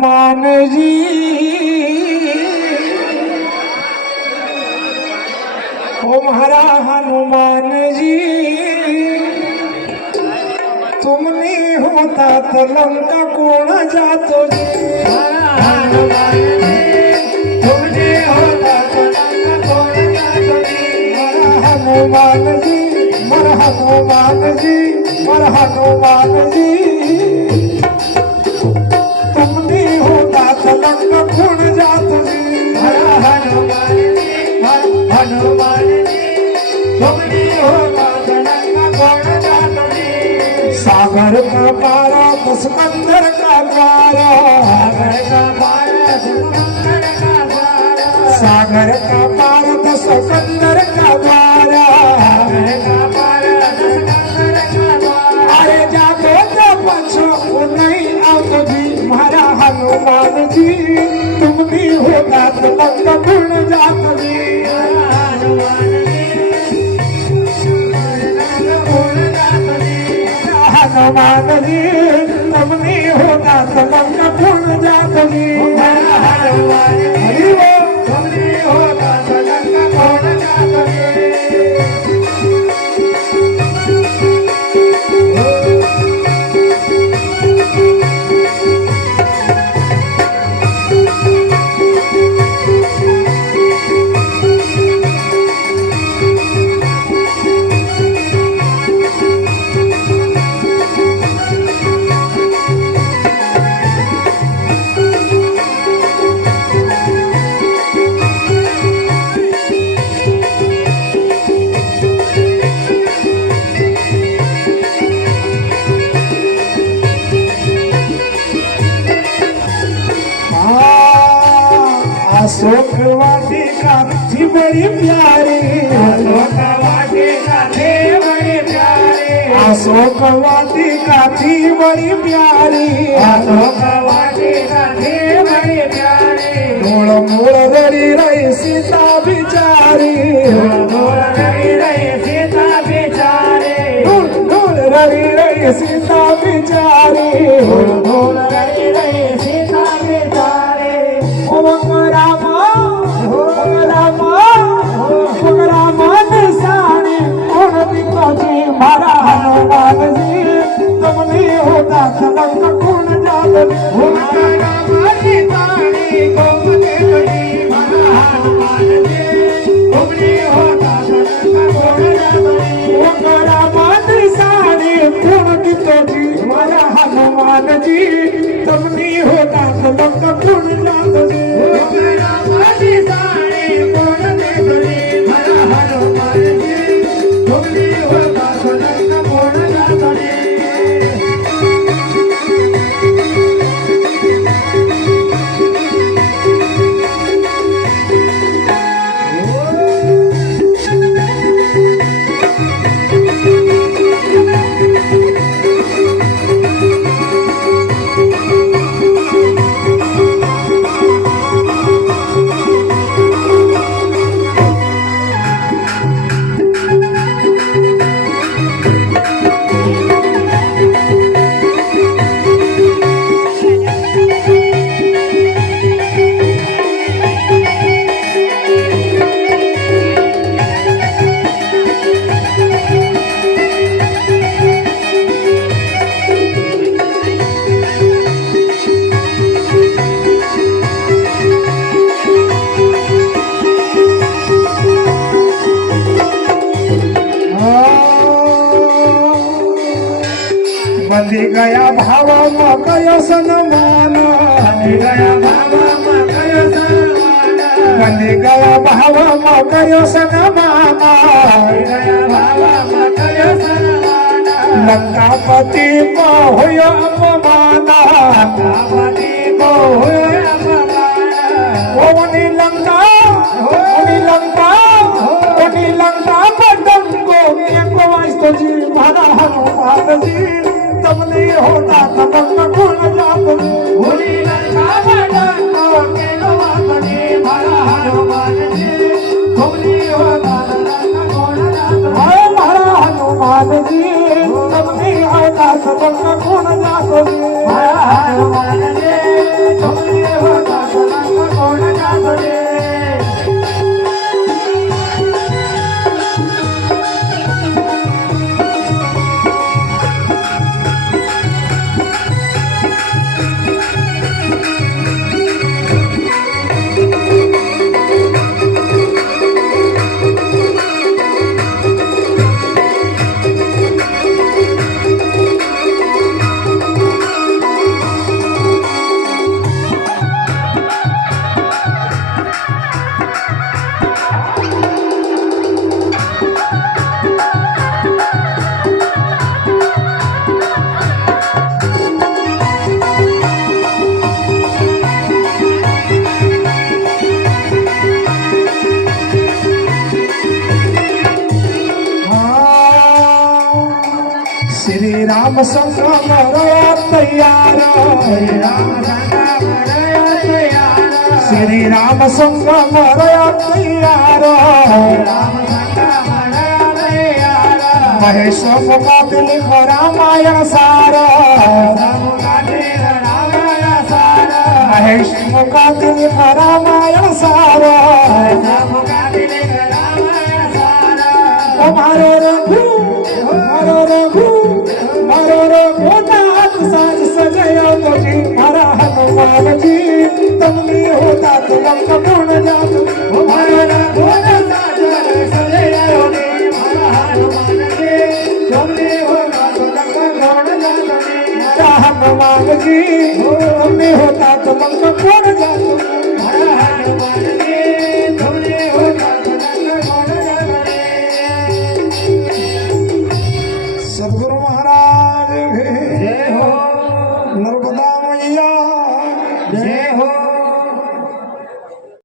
हनुमान जी ओ महारा हनुमान जी तुम नहीं होता तो लंका कौन जातो जी हनुमान जी तुम नहीं होता तो लंका कौन जातो जी हनुमान जी मर हनुमान जी मर हनुमान जी तुम नहीं होता तो लंका कौन जातो जी हनुमान जी हनुमान जी तुम नहीं होता तो लंका कौन जातो जी सागर का पारा तो समंदर का द्वारा सागर का पार समंदर का द्वार सागर का पार तो समंदर का द्वारा सागर का पार समंदर का द्वार अरे जातो तो पछो नहीं आओ जी महारा हनुमान जी तुम भी होगा तो लंका पूर्ण जात जी हनुमान जी लंका कौन जातो जी हनुमान जी तुम नहीं होगा तो लंका पूर्ण जात जी हनुमान जी हरि बोल। तुम नहीं होता तो लंका कौन जातो जी अशोक वाटिका थी बड़ी प्यारी अशोक वाटिका थे बड़े प्यारे अशोक वाटिका थी बड़ी प्यारी अशोक वाटिका थे बड़े प्यारे मूल मूल रड़ी रही सीता बिचारी डोल रही रहे सीता बेचारे ढूल रड़ी रही सीता बिचारी डोल रही रहे सीता बेचारे ओ रामा निशाने कौन दिखो जी मारा हनुमान जी तुम नहीं होता सलंग कौन जात हनुमान जी को देखी हनुमान जी तुम नहीं होता तो लंका कौन जातो जी रामानी साड़ी कौन दिखो जी मारा हनुमान जी तुम नहीं होता सलंग कौन जात जी बंदी गया भाव कयो सनमान बंदी गया भाव कयो सनमान लंकापति को हुयो अपमान ओनी लंका पटन को एक वास्तो जी मारा हनुमान जी तब नहीं होता तब कौन जात होली लंका बटन को केलो वासनी भरा हनुमान जी तुम नहीं होता तो लंका कौन जातो हाय मारा हनुमान जी तब नहीं होता तब कौन जात भरा हनुमान जी तुम श्री राम संग मरया तैयार राम संगा मरया तैयार श्री राम संग मरया तैयार राम संगा मरया तैयार महेश मुकाबिल रामायण सार समुखातील रामायण सार महेश मुकाबिल रामायण सार समुखातील रामायण सार मारो रघु मारो रघु नाथ साज सजया तुझी हरा हनुमान जी तुमनी होता तुम पूर्ण जात हमारा गुण साजन सजया रे हरा हनुमान जी तुमने होगा तो गुण जातने हनुमान जी तुमनी होता तुम पूर्ण जात हरा हनुमान जी तुमने होगा तो गुण जातने सदगुरु महाराज जय हो नर्मदा मैया जय हो